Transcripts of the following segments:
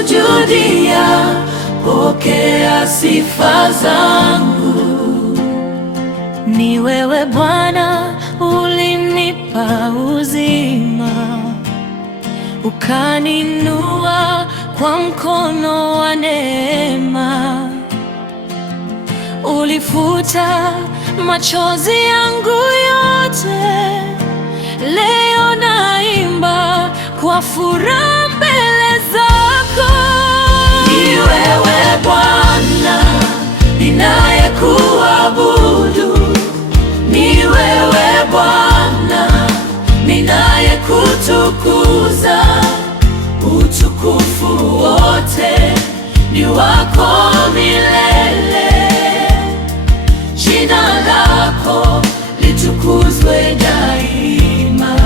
nakusujudia, pokea sifa zangu. Ni wewe Bwana ulinipa uzima, ukaninua kwa mkono wa neema. Ulifuta machozi yangu yote, leo naimba kwa furaha mbele zako. Ni wewe Bwana ninayekuabudu, ni wewe Bwana ninayekutukuza. Utukufu wote ni wako milele, jina lako litukuzwe daima.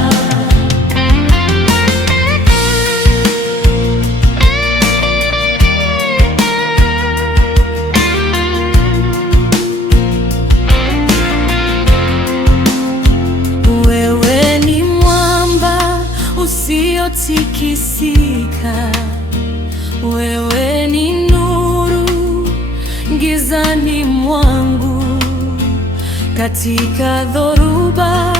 Wewe ni mwamba usiotikisika, wewe ni nuru gizani mwangu, katika dhoruba